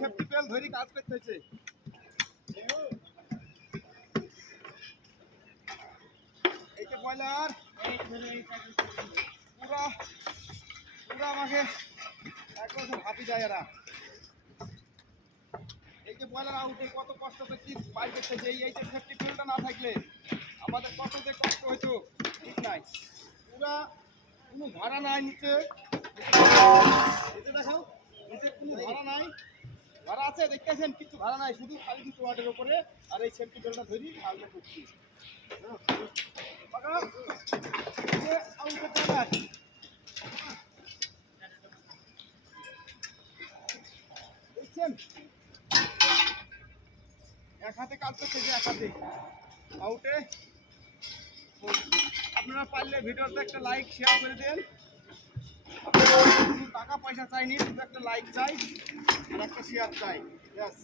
Safety belt ধরে কাজ করতে হয়েছে। এই যে ব্রয়লার পুরা পুরা আমাকে একদম হাঁপি যায় এরা। এই যে ব্রয়লার আউটে কত কষ্ট করছি পাই করতেছে, এই যে সেফটি বেল্টটা না থাকলে আমাদের কত যে কষ্ট হইতো ঠিক নাই। পুরা কোনো ভাড়া নাই নিচে, নিচে দেখো নিচে কোনো ভাড়া নাই, ভাড়া আছে দেখতেছেন কিছু ভাড়া নাই, শুধু খালি কিছু ওয়াটের উপরে আর এই সেফটি বেল্টটা ধরি আলটা করছি। দেখছেন এক হাতে কাজ করছে যে এক হাতে আউটে। আপনারা পারলে ভিডিওতে একটা লাইক শেয়ার করে দেন। টাকা পয়সা চাইনি, শুধু একটা লাইক চাই আর একটা শেয়ার চাই, ব্যাস।